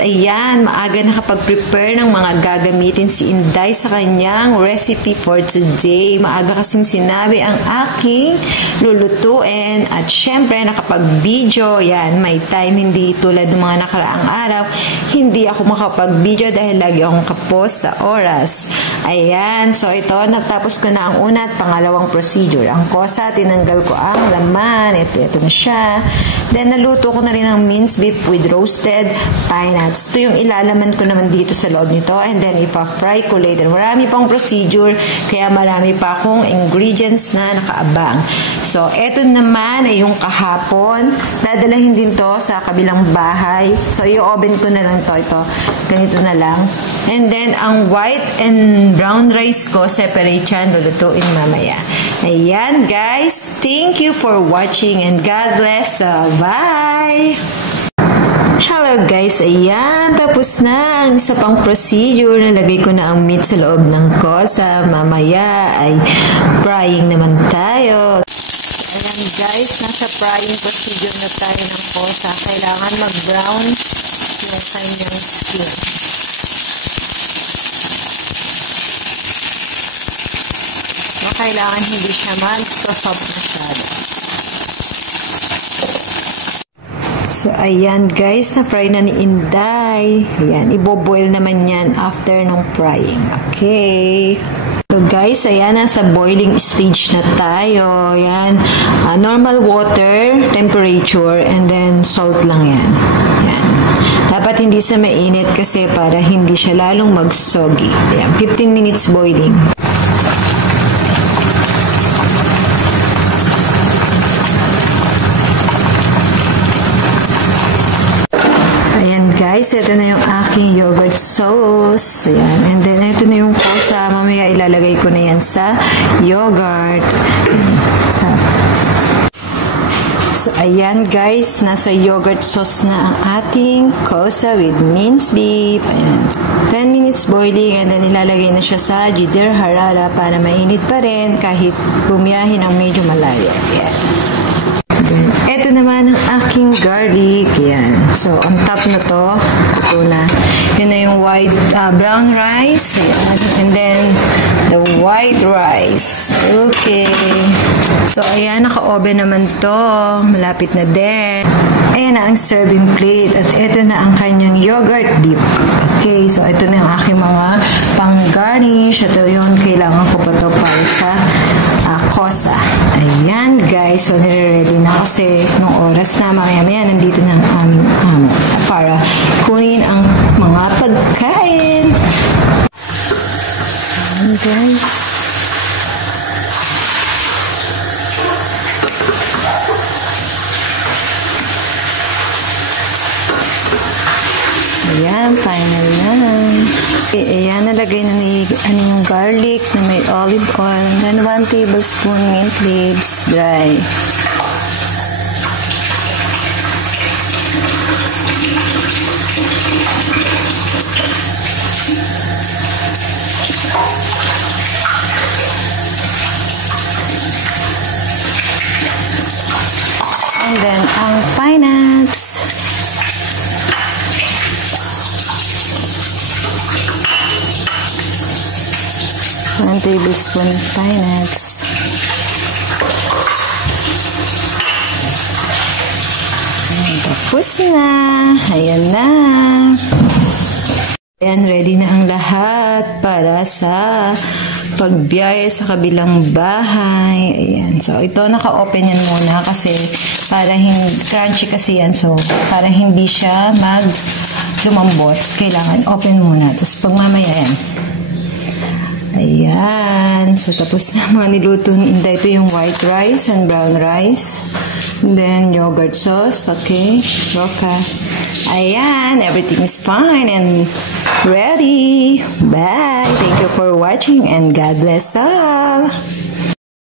ayan, maaga nakapag-prepare ng mga gagamitin si Inday sa kanyang recipe for today. Maaga kasing sinabi ang aking lulutuin at syempre nakapag-video. Yan, may time, hindi tulad ng mga nakaraang araw. Hindi ako makapag-video dahil lagi akong kapos sa oras. Ayan, so ito, nagtapos ko na ang una at pangalawang procedure. Ang kosa, tinanggal ko ang laman. Ito na siya. Then, naluto ko na rin ang minced beef with roasted pine nuts. Ito yung ilalaman ko naman dito sa loob nito. And then, ipa-fry ko later. Marami pang procedure, kaya marami pa akong ingredients na nakaabang. So, ito naman ay yung kahapon. Dadalahin din to sa kabilang bahay. So, i-oven ko na lang to. Ito, ganito na lang. And then, ang white and brown rice ko, separate yan. Lulutuin mamaya. Ayan, guys. Thank you for watching and God bless. Bye! Hello guys, ayan, tapos na ang isa pang procedure. Nalagay ko na ang meat sa loob ng kosa. Mamaya ay frying naman tayo. Ayan guys, nasa frying procedure na tayo ng kosa. Kailangan mag-brown yung kanyang skin. So, kailangan hindi siya mag-soft masyado. So, ayan guys, na-fry na ni Inday. Ayan, iboboil naman yan after nung frying. Okay. So guys, ayan, nasa boiling stage na tayo. Ayan, normal water, temperature, and then salt lang yan. Ayan. Dapat hindi sa mainit kasi para hindi siya lalong mag-soggy. Ayan, 15 minutes boiling. Guys, ito na yung aking yogurt sauce. Ayan. And then, ito na yung kosa. Mamaya ilalagay ko na yan sa yogurt. So, ayan guys. Nasa yogurt sauce na ang ating kosa with minced beef. Ayan. 10 minutes boiling and then ilalagay na siya sa jider harara para mainit pa rin kahit bumiyahin ang medyo malayo. Ayan. Ito naman ang aking garlic. Yan. So, on top na to. Ito na. Yun na yung white, brown rice. Ayan. And then, the white rice. Okay. So, ayan. Naka-oven naman to. Malapit na din. Ayan na ang serving plate. At ito na ang kanyang yogurt dip. Okay. So, ito na yung aking mga pang-garnish. Ito yung kailangan ko pa to para sa kosa. Ayan guys, so nire-ready na kasi nung oras na mamaya-maya nandito na ang aming amo para kunin ang mga pagkain. Ayan guys. Ayan, final na. Ayan, nalagay na ni yung garlic na may olive oil and then 1 tablespoon mint leaves dry. And then ang pine nuts. One tablespoon pine nuts. Tapos na. Ayan na. Ayan, ready na ang lahat para sa pagbiyahe sa kabilang bahay. Ayan. So, ito naka-open yan muna kasi para hindi crunchy kasi yan. So, para hindi siya lumambot, kailangan open muna. Tapos, pag mamaya yan. Ayan. So, tapos na mga niluto ni Inday. Ito yung white rice and brown rice. And then, yogurt sauce. Okay. Roka. Ayan. Everything is fine and ready. Bye. Thank you for watching and God bless all.